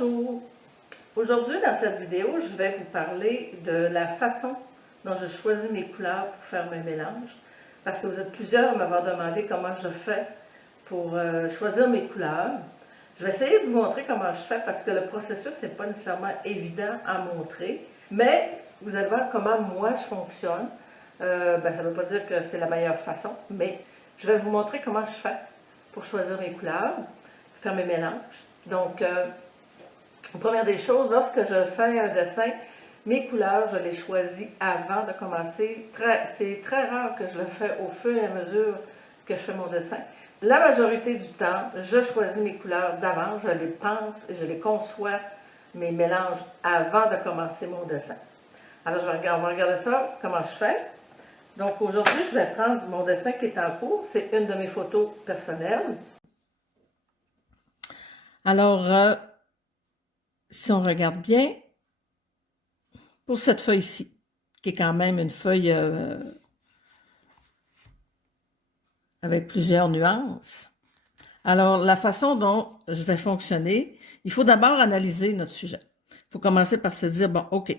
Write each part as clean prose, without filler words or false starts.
Bonjour! Aujourd'hui, dans cette vidéo, je vais vous parler de la façon dont je choisis mes couleurs pour faire mes mélanges. Parce que vous êtes plusieurs à m'avoir demandé comment je fais pour choisir mes couleurs. Je vais essayer de vous montrer comment je fais parce que le processus n'est pas nécessairement évident à montrer. Mais vous allez voir comment moi je fonctionne. Ça ne veut pas dire que c'est la meilleure façon, mais je vais vous montrer comment je fais pour choisir mes couleurs, faire mes mélanges. Donc, première des choses, lorsque je fais un dessin, mes couleurs, je les choisis avant de commencer. C'est très rare que je le fais au fur et à mesure que je fais mon dessin. La majorité du temps, je choisis mes couleurs d'avance, je les pense, je les conçois, mes mélanges avant de commencer mon dessin. Alors, on va regarder ça, comment je fais. Donc, aujourd'hui, je vais prendre mon dessin qui est en cours. C'est une de mes photos personnelles. Alors, si on regarde bien, pour cette feuille-ci, qui est quand même une feuille avec plusieurs nuances, alors la façon dont je vais fonctionner, il faut d'abord analyser notre sujet. Il faut commencer par se dire, bon, OK,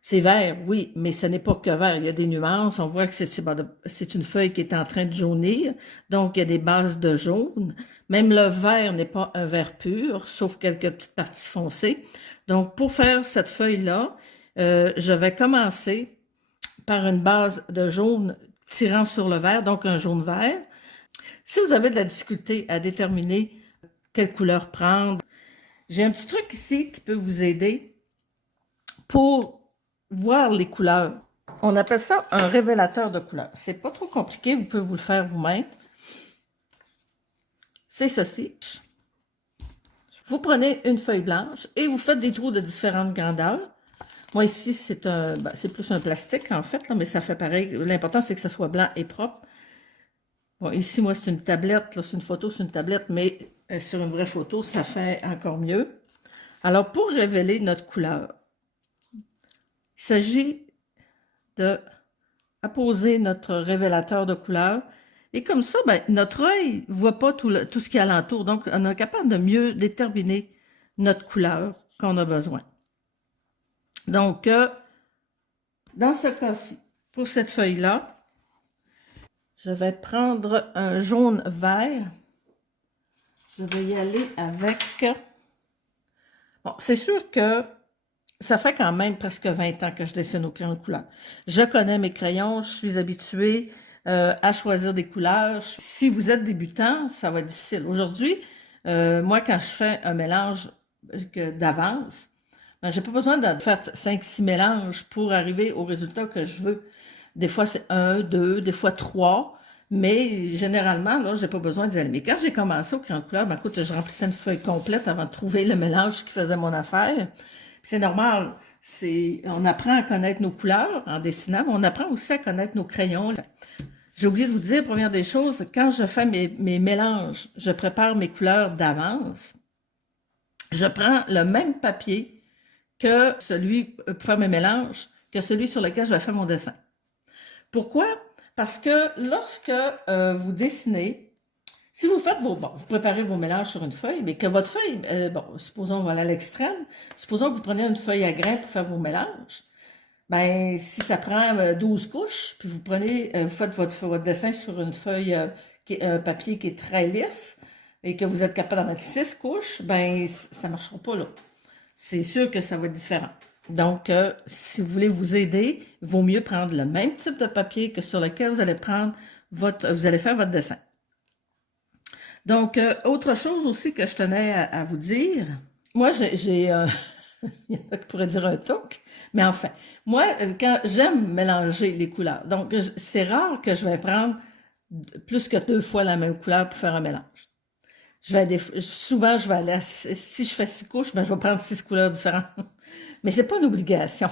c'est vert, oui, mais ce n'est pas que vert, il y a des nuances, on voit que c'est une feuille qui est en train de jaunir, donc il y a des bases de jaune. Même le vert n'est pas un vert pur, sauf quelques petites parties foncées. Donc, pour faire cette feuille-là, je vais commencer par une base de jaune tirant sur le vert, donc un jaune vert. Si vous avez de la difficulté à déterminer quelle couleur prendre, j'ai un petit truc ici qui peut vous aider pour voir les couleurs. On appelle ça un révélateur de couleurs. C'est pas trop compliqué, vous pouvez vous le faire vous-même. C'est ceci. Vous prenez une feuille blanche et vous faites des trous de différentes grandeurs. Moi, ici, c'est plus un plastique, en fait, là, mais ça fait pareil. L'important, c'est que ce soit blanc et propre. Bon, ici, moi, c'est une tablette. Là, c'est une photo, c'est une tablette, mais sur une vraie photo, ça fait encore mieux. Alors, pour révéler notre couleur, il s'agit de apposer notre révélateur de couleur. Et comme ça, ben, notre œil ne voit pas tout ce qui est alentour. Donc, on est capable de mieux déterminer notre couleur qu'on a besoin. Donc, dans ce cas-ci, pour cette feuille-là, je vais prendre un jaune vert. Je vais y aller avec... Bon, c'est sûr que ça fait quand même presque 20 ans que je dessine au crayon de couleur. Je connais mes crayons, je suis habituée à choisir des couleurs. Si vous êtes débutant, ça va être difficile. Aujourd'hui, moi, quand je fais un mélange d'avance, ben, j'ai pas besoin de faire 5-6 mélanges pour arriver au résultat que je veux. Des fois, c'est 1, 2, des fois 3, mais généralement, là, j'ai pas besoin d'y aller. Mais quand j'ai commencé au crayon de couleur, ben, écoute, je remplissais une feuille complète avant de trouver le mélange qui faisait mon affaire. C'est normal, on apprend à connaître nos couleurs en dessinant, mais on apprend aussi à connaître nos crayons. J'ai oublié de vous dire, première des choses, quand je fais mes mélanges, je prépare mes couleurs d'avance. Je prends le même papier que celui pour faire mes mélanges, que celui sur lequel je vais faire mon dessin. Pourquoi? Parce que lorsque vous dessinez, si vous faites vous préparez vos mélanges sur une feuille, mais que votre feuille, supposons on va aller à l'extrême, supposons que vous prenez une feuille à grains pour faire vos mélanges, ben si ça prend 12 couches, puis vous faites votre dessin sur une feuille, un papier qui est très lisse, et que vous êtes capable d'en mettre 6 couches, ben ça ne marchera pas là. C'est sûr que ça va être différent. Donc, si vous voulez vous aider, il vaut mieux prendre le même type de papier que sur lequel vous allez faire votre dessin. Donc, autre chose aussi que je tenais à vous dire, moi, il y en a qui pourraient dire un truc, mais enfin, moi, quand j'aime mélanger les couleurs, donc c'est rare que je vais prendre plus que 2 fois la même couleur pour faire un mélange. Souvent, je vais aller si je fais 6 couches, ben, je vais prendre 6 couleurs différentes. Mais c'est pas une obligation.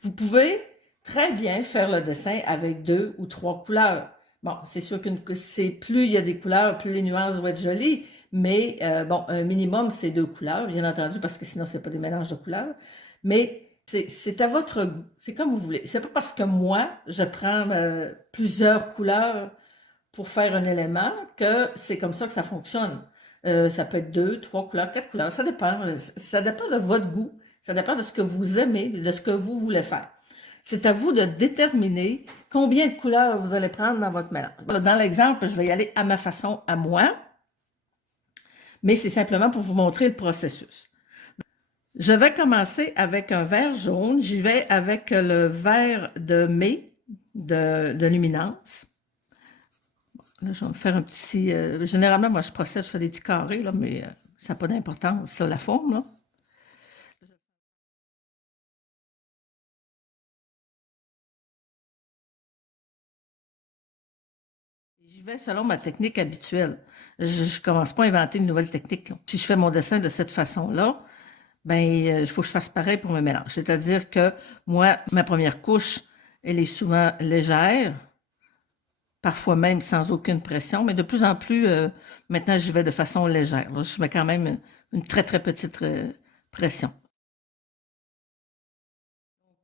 Vous pouvez très bien faire le dessin avec 2 ou 3 couleurs. Bon, c'est sûr que plus il y a des couleurs, plus les nuances vont être jolies, mais un minimum, c'est 2 couleurs, bien entendu, parce que sinon, c'est pas des mélanges de couleurs. Mais c'est à votre goût. C'est comme vous voulez. C'est pas parce que moi, je prends plusieurs couleurs pour faire un élément que c'est comme ça que ça fonctionne. Ça peut être 2, 3 couleurs, 4 couleurs, ça dépend. Ça dépend de votre goût, ça dépend de ce que vous aimez, de ce que vous voulez faire. C'est à vous de déterminer combien de couleurs vous allez prendre dans votre mélange. Dans l'exemple, je vais y aller à ma façon, à moi, mais c'est simplement pour vous montrer le processus. Je vais commencer avec un vert jaune. J'y vais avec le vert de mai de Luminance. Là, je vais me faire un petit... généralement, moi, je procède, je fais des petits carrés, là, mais ça n'a pas d'importance, la forme, là. J'y vais selon ma technique habituelle. Je ne commence pas à inventer une nouvelle technique, là. Si je fais mon dessin de cette façon-là, ben il faut que je fasse pareil pour mes mélanges. C'est-à-dire que moi, ma première couche, elle est souvent légère, parfois même sans aucune pression, mais de plus en plus, maintenant, j'y vais de façon légère. Là, je mets quand même une très, très petite pression.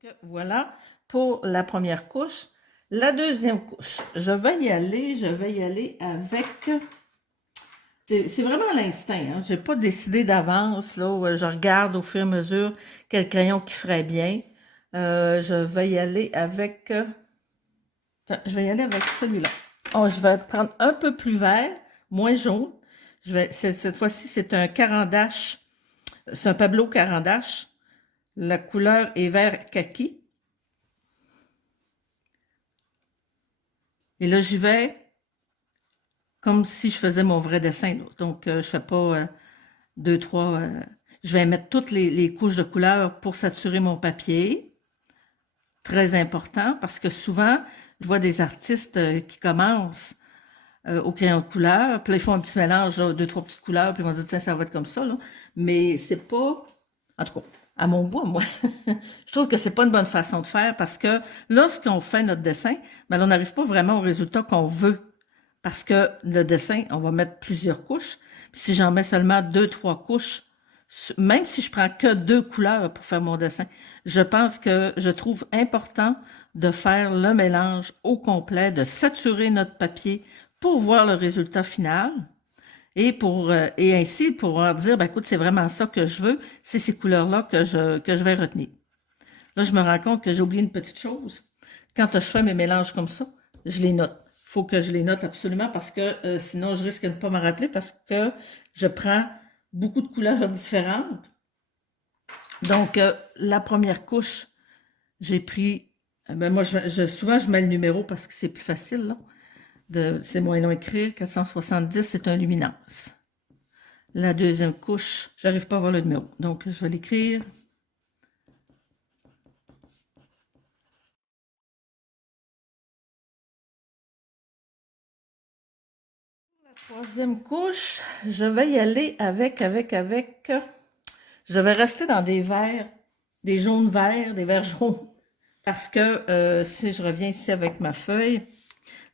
Donc, voilà pour la première couche. La deuxième couche, je vais y aller avec... C'est vraiment à l'instinct, hein. Je n'ai pas décidé d'avance, là, où je regarde au fur et à mesure quel crayon qui ferait bien. Je vais y aller avec... je vais y aller avec celui-là. Oh, je vais prendre un peu plus vert, moins jaune. Cette fois-ci, c'est un Caran-d'Ache. C'est un Pablo Caran-d'Ache. La couleur est vert kaki. Et là, j'y vais comme si je faisais mon vrai dessin, là. Donc, je ne fais pas 2, 3... je vais mettre toutes les couches de couleurs pour saturer mon papier. Très important, parce que souvent, je vois des artistes qui commencent au crayon de couleur, puis là, ils font un petit mélange, là, 2, 3 petites couleurs, puis ils vont dire, tiens, ça va être comme ça, là. Mais c'est pas... En tout cas, à mon goût, moi, je trouve que c'est pas une bonne façon de faire, parce que lorsqu'on fait notre dessin, ben, on n'arrive pas vraiment au résultat qu'on veut. Parce que le dessin, on va mettre plusieurs couches. Puis si j'en mets seulement 2, 3 couches, même si je prends que 2 couleurs pour faire mon dessin, je trouve important de faire le mélange au complet, de saturer notre papier pour voir le résultat final et ainsi pouvoir dire, ben écoute, c'est vraiment ça que je veux, c'est ces couleurs-là que je vais retenir. Là, je me rends compte que j'ai oublié une petite chose. Quand je fais mes mélanges comme ça, je les note. Il faut que je les note absolument parce que sinon, je risque de ne pas me rappeler parce que je prends beaucoup de couleurs différentes. Donc, la première couche, j'ai pris... ben moi, souvent, je mets le numéro parce que c'est plus facile, là. C'est moins long à écrire. 470, c'est un luminance. La deuxième couche, j'arrive pas à voir le numéro. Donc, je vais l'écrire. Troisième couche, je vais y aller avec. Je vais rester dans des verts, des jaunes verts, des verts jaunes. Parce que si je reviens ici avec ma feuille,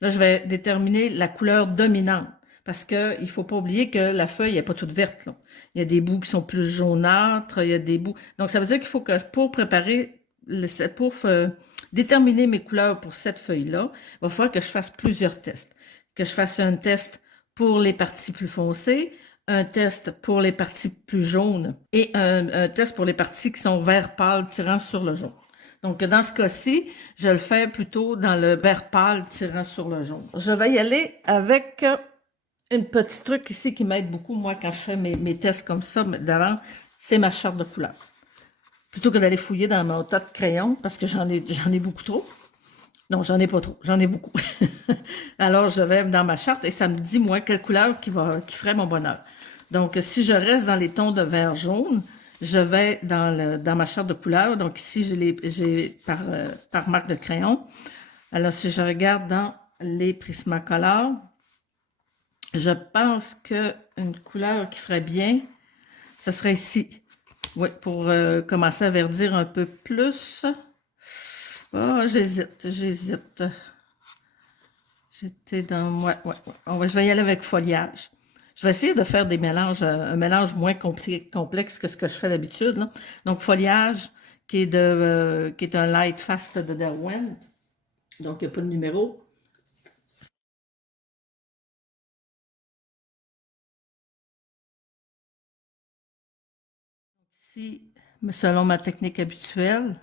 là, je vais déterminer la couleur dominante. Parce qu'il ne faut pas oublier que la feuille n'est pas toute verte, là. Il y a des bouts qui sont plus jaunâtres, il y a des bouts... Donc, ça veut dire qu'il faut que pour préparer, pour déterminer mes couleurs pour cette feuille-là, il va falloir que je fasse plusieurs tests. Que je fasse un test pour les parties plus foncées, un test pour les parties plus jaunes et un test pour les parties qui sont vert pâle tirant sur le jaune. Donc, dans ce cas-ci, je le fais plutôt dans le vert pâle tirant sur le jaune. Je vais y aller avec une petite truc ici qui m'aide beaucoup, moi, quand je fais mes tests comme ça d'avant, c'est ma charte de couleur. Plutôt que d'aller fouiller dans mon tas de crayons, parce que j'en ai beaucoup trop. Non, j'en ai pas trop, j'en ai beaucoup. Alors, je vais dans ma charte et ça me dit, moi, quelle couleur qui ferait mon bonheur. Donc, si je reste dans les tons de vert jaune, je vais dans ma charte de couleurs. Donc, ici, j'ai par marque de crayon. Alors, si je regarde dans les Prismacolor, je pense qu'une couleur qui ferait bien, ce serait ici. Oui, pour commencer à verdir un peu plus. Oh, j'hésite. J'étais dans... Ouais. Je vais y aller avec foliage. Je vais essayer de faire des mélanges, un mélange moins complexe que ce que je fais d'habitude, là. Donc, foliage, qui est un light fast de Derwent. Donc, il n'y a pas de numéro. Si, selon ma technique habituelle,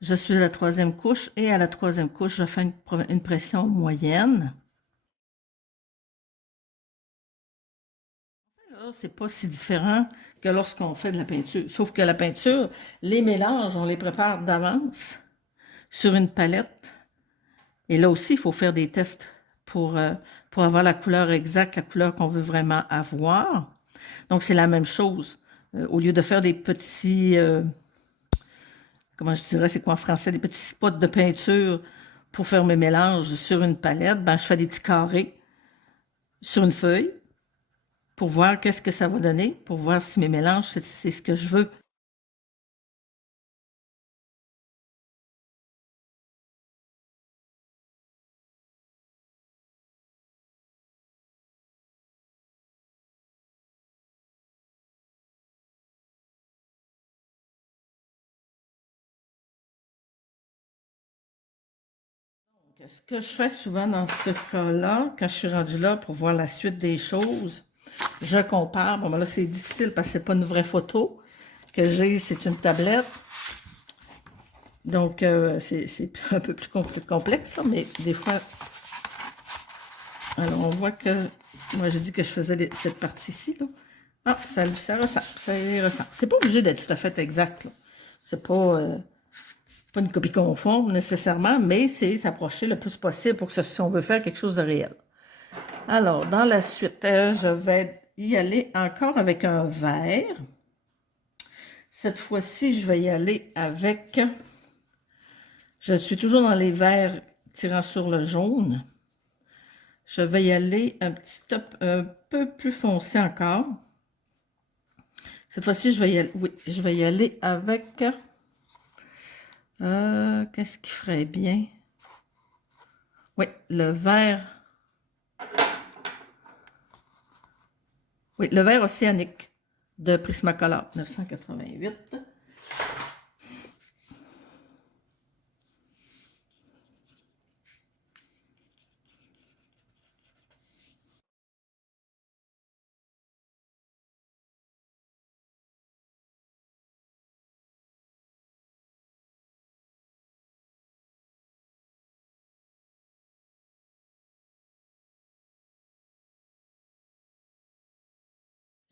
je suis à la 3e couche et à la 3e couche, je fais une pression moyenne. Là, c'est pas si différent que lorsqu'on fait de la peinture. Sauf que la peinture, les mélanges, on les prépare d'avance sur une palette. Et là aussi, il faut faire des tests pour avoir la couleur exacte, la couleur qu'on veut vraiment avoir. Donc, c'est la même chose. Au lieu de faire des petits, comment je dirais, c'est quoi en français, des petits spots de peinture pour faire mes mélanges sur une palette, ben, je fais des petits carrés sur une feuille pour voir qu'est-ce que ça va donner, pour voir si mes mélanges, c'est ce que je veux. Ce que je fais souvent dans ce cas-là, quand je suis rendue là pour voir la suite des choses, je compare. Bon, ben là, c'est difficile parce que c'est pas une vraie photo que j'ai, c'est une tablette. Donc, c'est un peu plus complexe, là, mais des fois... Alors, on voit que... Moi, j'ai dit que je faisais cette partie-ci, là. Ah, ça ressemble, ça y ressemble. C'est pas obligé d'être tout à fait exact, là. C'est pas une copie conforme nécessairement, mais c'est s'approcher le plus possible pour que si on veut faire quelque chose de réel. Alors, dans la suite, je vais y aller encore avec un vert. Cette fois-ci, je vais y aller avec... Je suis toujours dans les verts tirant sur le jaune. Je vais y aller un peu plus foncé encore. Cette fois-ci, je vais y aller avec... qu'est-ce qui ferait bien? Oui, le vert. Oui, le vert océanique de Prismacolor 988.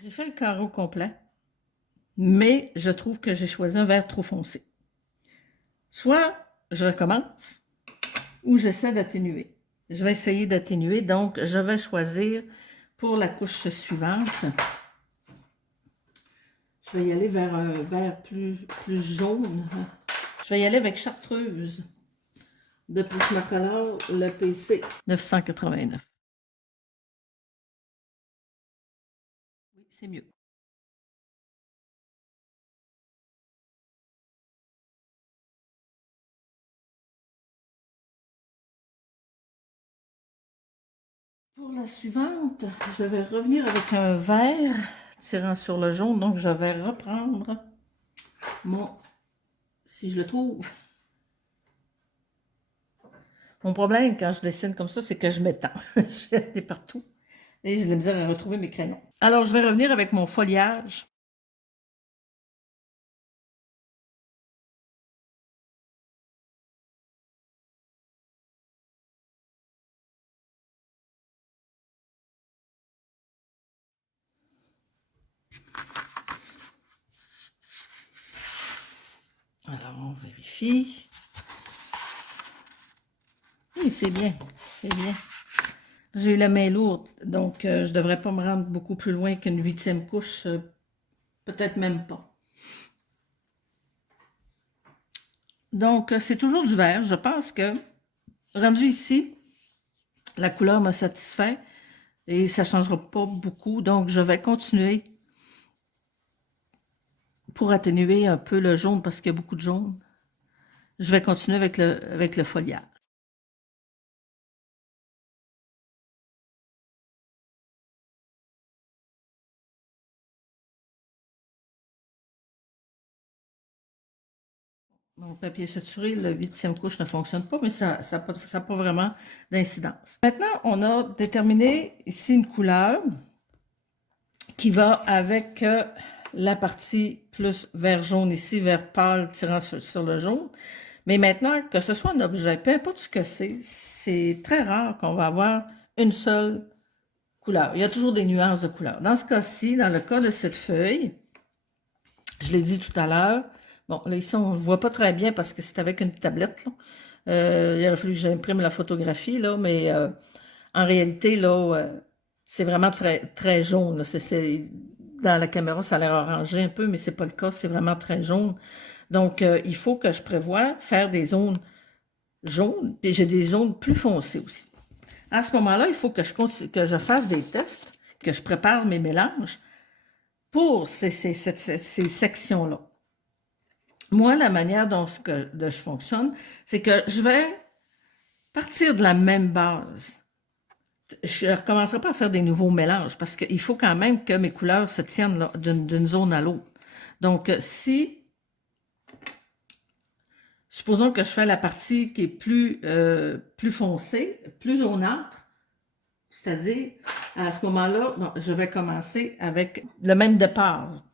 J'ai fait le carreau complet, mais je trouve que j'ai choisi un vert trop foncé. Soit je recommence, ou j'essaie d'atténuer. Je vais essayer d'atténuer, donc je vais choisir pour la couche suivante. Je vais y aller vers un vert plus jaune. Je vais y aller avec Chartreuse de Prismacolor, le PC 989. Oui, c'est mieux. Pour la suivante, je vais revenir avec un vert tirant sur le jaune. Donc, je vais reprendre si je le trouve. Mon problème quand je dessine comme ça, c'est que je m'étends. Je vais aller partout et j'ai de la misère à retrouver mes crayons. Alors, je vais revenir avec mon foliage. Alors, on vérifie. Oui, c'est bien, c'est bien. J'ai eu la main lourde, donc je ne devrais pas me rendre beaucoup plus loin qu'une 8e couche, peut-être même pas. Donc, c'est toujours du vert. Je pense que, rendu ici, la couleur m'a satisfait et ça ne changera pas beaucoup. Donc, je vais continuer pour atténuer un peu le jaune parce qu'il y a beaucoup de jaune. Je vais continuer avec le foliage. Mon papier saturé, le 8e couche ne fonctionne pas, mais ça n'a pas vraiment d'incidence. Maintenant, on a déterminé ici une couleur qui va avec la partie plus vert jaune ici, vert pâle tirant sur le jaune. Mais maintenant, que ce soit un objet, peu importe ce que c'est très rare qu'on va avoir une seule couleur. Il y a toujours des nuances de couleurs. Dans ce cas-ci, dans le cas de cette feuille, je l'ai dit tout à l'heure, bon, là ici, on ne voit pas très bien parce que c'est avec une tablette, là. Il aurait fallu que j'imprime la photographie, là, mais en réalité, là, c'est vraiment très, très jaune. Dans la caméra, ça a l'air orangé un peu, mais c'est pas le cas, c'est vraiment très jaune. Donc, il faut que je prévoie faire des zones jaunes, puis j'ai des zones plus foncées aussi. À ce moment-là, il faut que je fasse des tests, que je prépare mes mélanges pour ces sections-là. Moi, la manière dont je fonctionne, c'est que je vais partir de la même base. Je ne recommencerai pas à faire des nouveaux mélanges parce qu'il faut quand même que mes couleurs se tiennent d'une zone à l'autre. Donc, supposons que je fais la partie qui est plus foncée, plus jaunâtre, c'est-à-dire, à ce moment-là, bon, je vais commencer avec le même départ,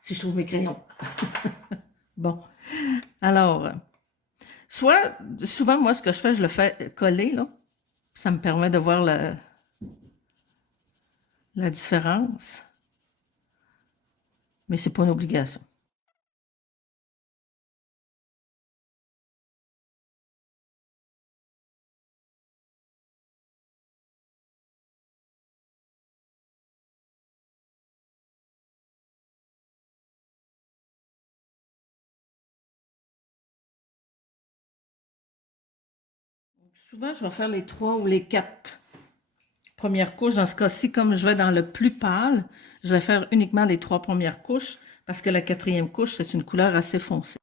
si je trouve mes crayons. Bon, alors, souvent, moi, ce que je fais, je le fais coller, là. Ça me permet de voir la différence. Mais c'est pas une obligation. Souvent, je vais faire les 3 ou les 4 premières couches. Dans ce cas-ci, comme je vais dans le plus pâle, je vais faire uniquement les 3 premières couches parce que la 4e couche, c'est une couleur assez foncée.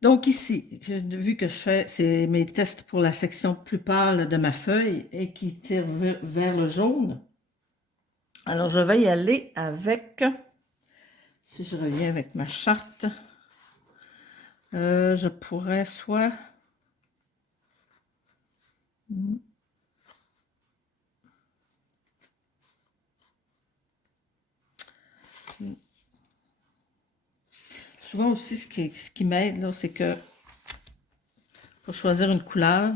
Donc ici, vu que je fais c'est mes tests pour la section plus pâle de ma feuille et qui tire vers le jaune, alors je vais y aller avec, si je reviens avec ma charte, je pourrais soit... Souvent aussi, ce qui m'aide, là, c'est que pour choisir une couleur,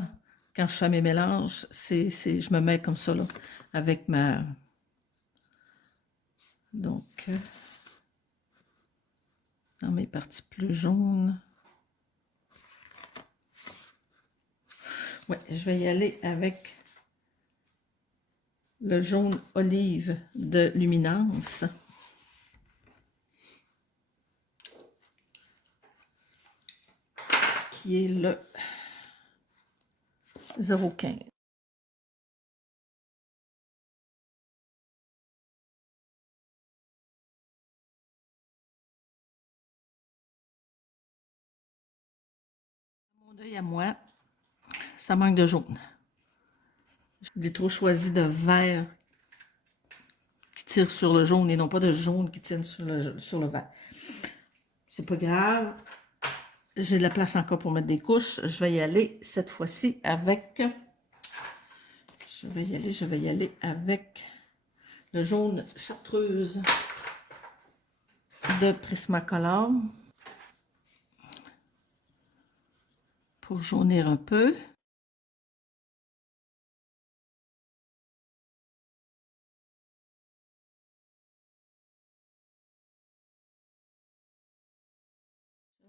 quand je fais mes mélanges, je me mets comme ça, là, avec ma... Donc, dans mes parties plus jaunes. Ouais, je vais y aller avec le jaune olive de Luminance. Qui est le 0,15. Mon œil à moi, ça manque de jaune. J'ai trop choisi de vert qui tire sur le jaune et non pas de jaune qui tire sur le vert. C'est pas grave. J'ai de la place encore pour mettre des couches. Je vais y aller cette fois-ci avec... Je vais y aller avec le jaune chartreuse de Prismacolor pour jaunir un peu.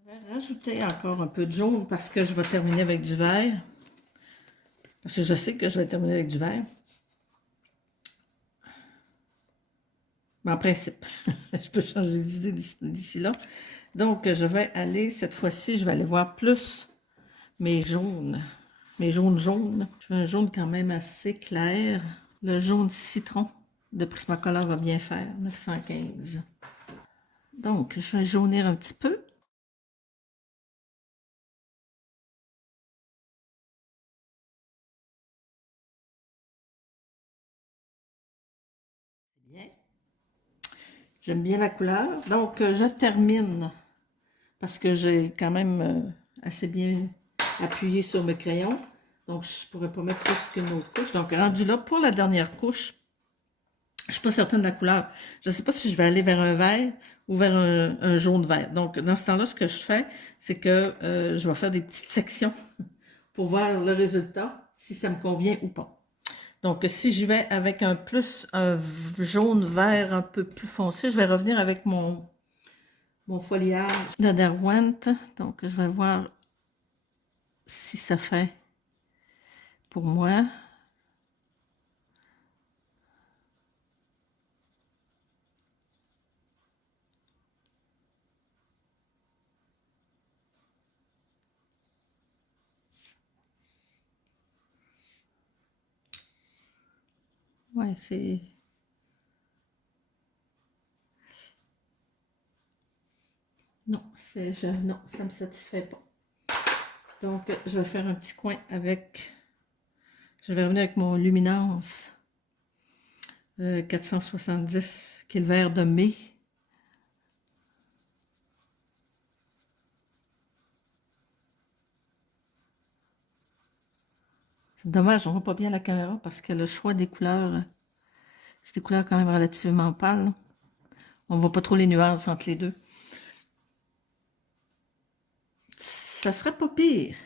Je vais rajouter encore un peu de jaune parce que je vais terminer avec du vert. Parce que je sais que je vais terminer avec du vert. Mais en principe, je peux changer d'idée d'ici là. Donc, je vais aller, cette fois-ci, je vais aller voir plus mes jaunes. Mes jaunes. Je veux un jaune quand même assez clair. Le jaune citron de Prismacolor va bien faire, 915. Donc, je vais jaunir un petit peu. C'est bien. J'aime bien la couleur. Donc, je termine parce que j'ai quand même assez bien appuyé sur mes crayons. Donc, je ne pourrais pas mettre plus qu'une autre couche. Donc, rendu là, pour la dernière couche, je ne suis pas certaine de la couleur. Je ne sais pas si je vais aller vers un vert ou vers un jaune vert. Donc, dans ce temps-là, ce que je fais, c'est que je vais faire des petites sections pour voir le résultat, si ça me convient ou pas. Donc, si je vais avec un jaune vert un peu plus foncé, je vais revenir avec mon foliage de Derwent. Donc, je vais voir si ça fait pour moi. Ouais, c'est... Non, non, ça ne me satisfait pas. Donc, je vais faire un petit coin avec... Je vais revenir avec mon Luminance 470, qui est le vert de mai. C'est dommage, on ne voit pas bien la caméra parce que le choix des couleurs, c'est des couleurs quand même relativement pâles. On ne voit pas trop les nuances entre les deux. Ça serait pas pire,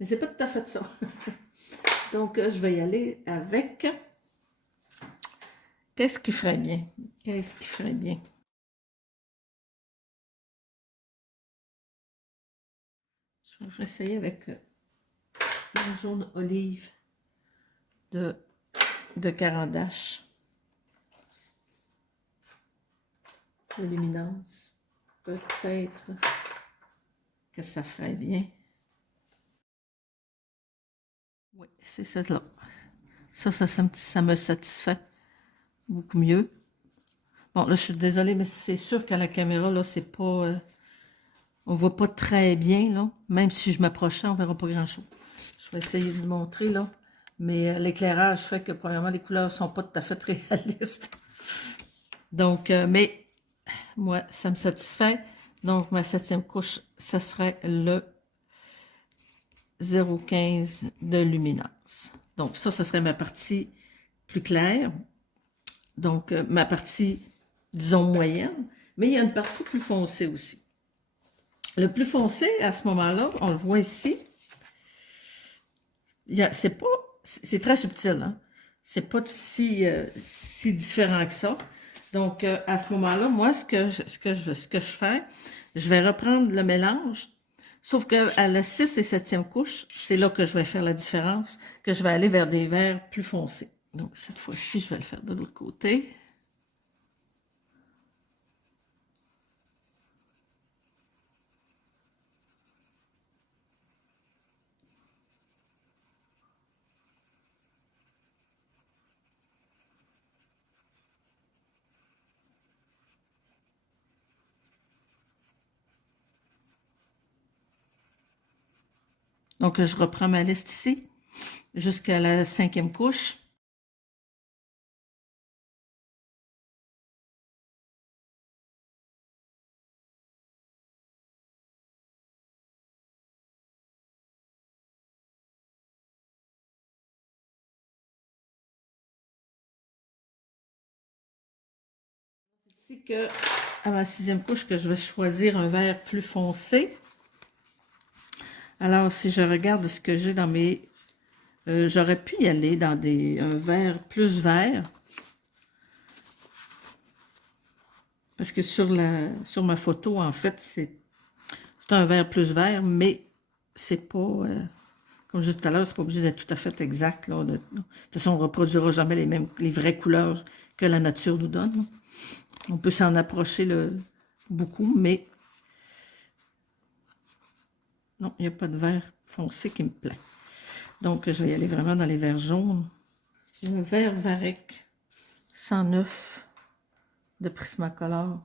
mais c'est pas tout à fait ça. Donc, je vais y aller avec... Qu'est-ce qui ferait bien? Qu'est-ce qui ferait bien? Je vais essayer avec le jaune olive de Caran d'Ache. De Luminance. Peut-être que ça ferait bien. Oui, c'est celle-là. Ça me satisfait beaucoup mieux. Bon, là, je suis désolée, mais c'est sûr qu'à la caméra, là, c'est pas... on voit pas très bien, là. Même si je m'approchais, on verra pas grand-chose. Je vais essayer de montrer, là. Mais l'éclairage fait que, premièrement, les couleurs sont pas tout à fait réalistes. Donc, mais moi, ça me satisfait. Donc, ma 7e couche, ça serait le 0,15 de luminance. Donc, ça serait ma partie plus claire. Donc, ma partie, disons, moyenne. Mais il y a une partie plus foncée aussi. Le plus foncé, à ce moment-là, on le voit ici. C'est très subtil, hein? C'est pas si différent que ça. Donc, à ce moment-là, moi, ce que je fais, je vais reprendre le mélange, sauf qu'à la 6 et 7e couche, c'est là que je vais faire la différence, que je vais aller vers des verts plus foncés. Donc, cette fois-ci, je vais le faire de l'autre côté. Donc, je reprends ma liste ici, jusqu'à la 5e couche. Ici que, à ma 6e couche, que je vais choisir un vert plus foncé. Alors, si je regarde ce que j'ai dans mes... j'aurais pu y aller dans un vert plus vert. Parce que sur ma photo, en fait, c'est un vert plus vert, mais c'est pas... comme je disais tout à l'heure, c'est pas obligé d'être tout à fait exact. Là, de toute façon, on ne reproduira jamais les vraies couleurs que la nature nous donne. Là. On peut s'en approcher beaucoup, mais... Non, il n'y a pas de vert foncé qui me plaît. Donc, je vais y aller vraiment dans les verts jaunes. J'ai un vert Varec 109 de Prismacolor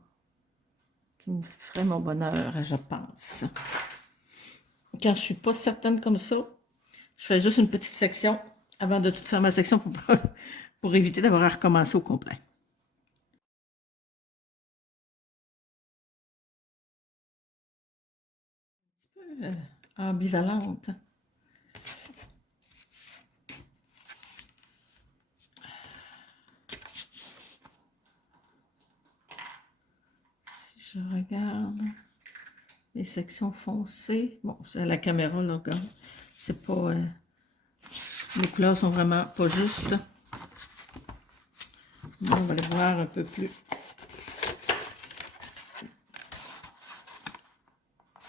qui me ferait mon bonheur, je pense. Quand je ne suis pas certaine comme ça, je fais juste une petite section avant de tout faire ma section pour éviter d'avoir à recommencer au complet. ambivalente. Si je regarde les sections foncées, bon, c'est la caméra, là, regarde, c'est pas... les couleurs sont vraiment pas justes. Bon, on va les voir un peu plus.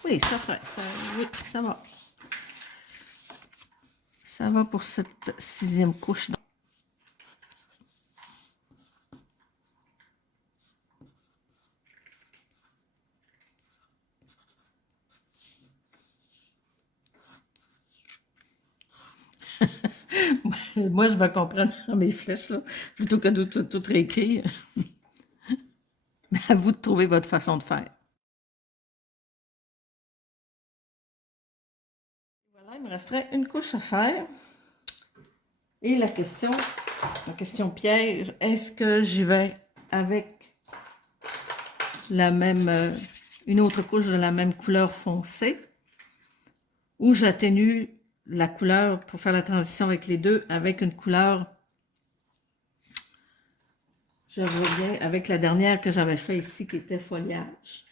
Oui, ça fait, oui, ça va. Ça va pour cette 6e couche. Moi, je me comprends dans mes flèches, là, plutôt que de tout réécrire. Mais à vous de trouver votre façon de faire. Voilà, il me resterait une couche à faire. Et la question piège, est-ce que j'y vais avec la même, une autre couche de la même couleur foncée, ou j'atténue la couleur pour faire la transition avec les deux, avec une couleur, je reviens avec la dernière que j'avais fait ici, qui était foliage.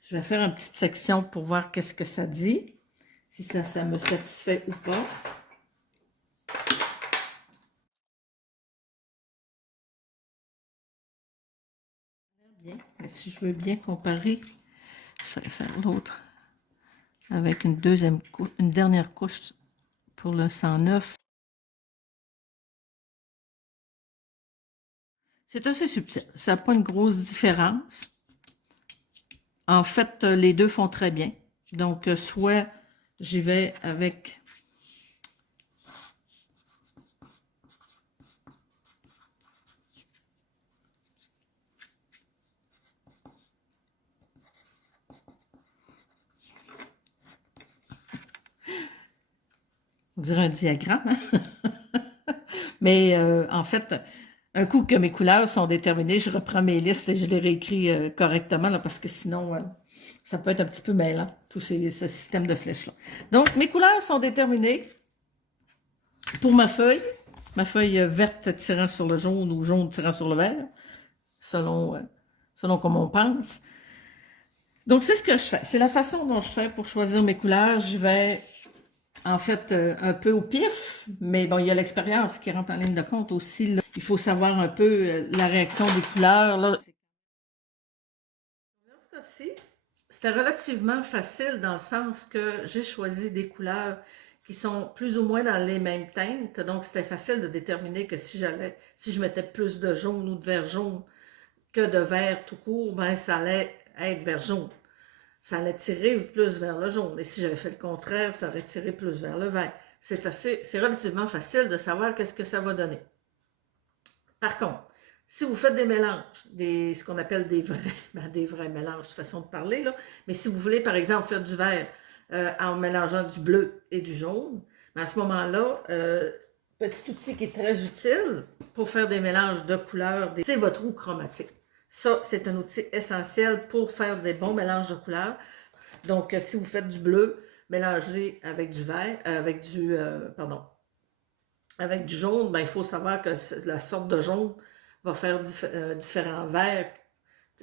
Je vais faire une petite section pour voir qu'est-ce que ça dit, si ça me satisfait ou pas. Bien, mais si je veux bien comparer, je vais faire l'autre avec une dernière couche pour le 109. C'est assez subtil, ça n'a pas une grosse différence. En fait, les deux font très bien. Donc, soit j'y vais avec on dirait un diagramme, hein? Mais en fait, un coup que mes couleurs sont déterminées, je reprends mes listes et je les réécris correctement, là, parce que sinon, ça peut être un petit peu mêlant, tout ce système de flèches-là. Donc, mes couleurs sont déterminées pour ma feuille verte tirant sur le jaune ou jaune tirant sur le vert, selon comment on pense. Donc, c'est ce que je fais. C'est la façon dont je fais pour choisir mes couleurs. Je vais, en fait, un peu au pif, mais bon, il y a l'expérience qui rentre en ligne de compte aussi, là. Il faut savoir un peu la réaction des couleurs, là. Dans ce cas-ci, c'était relativement facile dans le sens que j'ai choisi des couleurs qui sont plus ou moins dans les mêmes teintes. Donc, c'était facile de déterminer que si je mettais plus de jaune ou de vert jaune que de vert tout court, ben ça allait être vert jaune. Ça allait tirer plus vers le jaune. Et si j'avais fait le contraire, ça aurait tiré plus vers le vert. C'est relativement facile de savoir qu'est-ce que ça va donner. Par contre, si vous faites des mélanges, ce qu'on appelle des vrais mélanges, de façon de parler, là, mais si vous voulez, par exemple, faire du vert en mélangeant du bleu et du jaune, à ce moment-là, petit outil qui est très utile pour faire des mélanges de couleurs, c'est votre roue chromatique. Ça, c'est un outil essentiel pour faire des bons mélanges de couleurs. Donc, si vous faites du bleu, mélangez avec du vert, avec du jaune, ben, il faut savoir que la sorte de jaune va faire différents verts.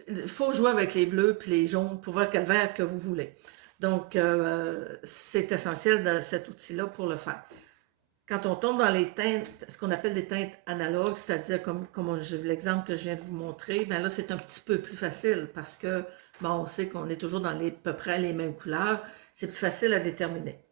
Il faut jouer avec les bleus et les jaunes pour voir quel vert que vous voulez. Donc, c'est essentiel de cet outil-là pour le faire. Quand on tombe dans les teintes, ce qu'on appelle des teintes analogues, c'est-à-dire comme l'exemple que je viens de vous montrer, bien là, c'est un petit peu plus facile parce que, bon, on sait qu'on est toujours dans à peu près les mêmes couleurs. C'est plus facile à déterminer.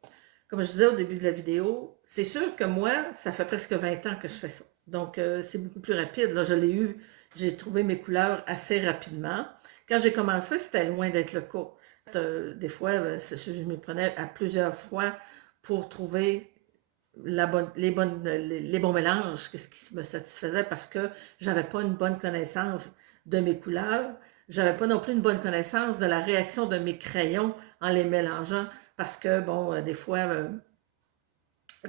Comme je disais au début de la vidéo, c'est sûr que moi, ça fait presque 20 ans que je fais ça. Donc, c'est beaucoup plus rapide. Là, j'ai trouvé mes couleurs assez rapidement. Quand j'ai commencé, c'était loin d'être le cas. Des fois, je me prenais à plusieurs fois pour trouver les bons mélanges, ce qui me satisfaisait parce que j'avais pas une bonne connaissance de mes couleurs. J'avais pas non plus une bonne connaissance de la réaction de mes crayons en les mélangeant parce que, bon, des fois,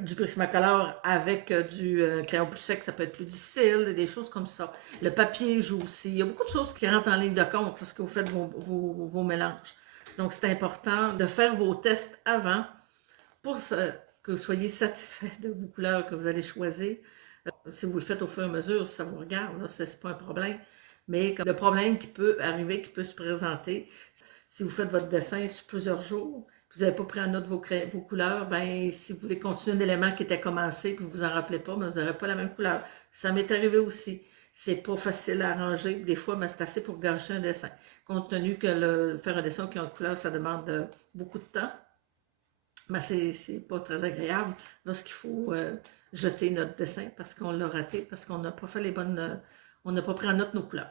du Prismacolor avec du crayon plus sec, ça peut être plus difficile, des choses comme ça. Le papier joue aussi. Il y a beaucoup de choses qui rentrent en ligne de compte lorsque vous faites vos mélanges. Donc, c'est important de faire vos tests avant pour que vous soyez satisfait de vos couleurs que vous allez choisir. Si vous le faites au fur et à mesure, ça vous regarde, ce n'est pas un problème. Mais le problème qui peut arriver, qui peut se présenter, si vous faites votre dessin sur plusieurs jours, vous n'avez pas pris en note vos couleurs, ben si vous voulez continuer un élément qui était commencé, puis vous vous en rappelez pas, mais vous n'aurez pas la même couleur. Ça m'est arrivé aussi. C'est pas facile à arranger. Des fois, mais c'est assez pour gâcher un dessin. Compte tenu que faire un dessin qui a une couleur, ça demande beaucoup de temps. Mais c'est pas très agréable lorsqu'il faut jeter notre dessin parce qu'on l'a raté, parce qu'on n'a pas fait les bonnes... on n'a pas pris en note nos couleurs.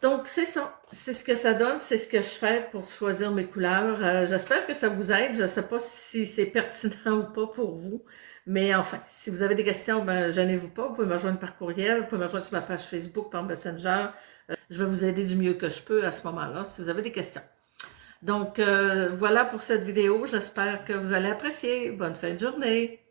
Donc, c'est ça. C'est ce que ça donne. C'est ce que je fais pour choisir mes couleurs. J'espère que ça vous aide. Je ne sais pas si c'est pertinent ou pas pour vous. Mais enfin, si vous avez des questions, ben, gênez-vous pas. Vous pouvez me rejoindre par courriel. Vous pouvez me rejoindre sur ma page Facebook, par Messenger. Je vais vous aider du mieux que je peux à ce moment-là, si vous avez des questions. Donc, voilà pour cette vidéo. J'espère que vous allez apprécier. Bonne fin de journée.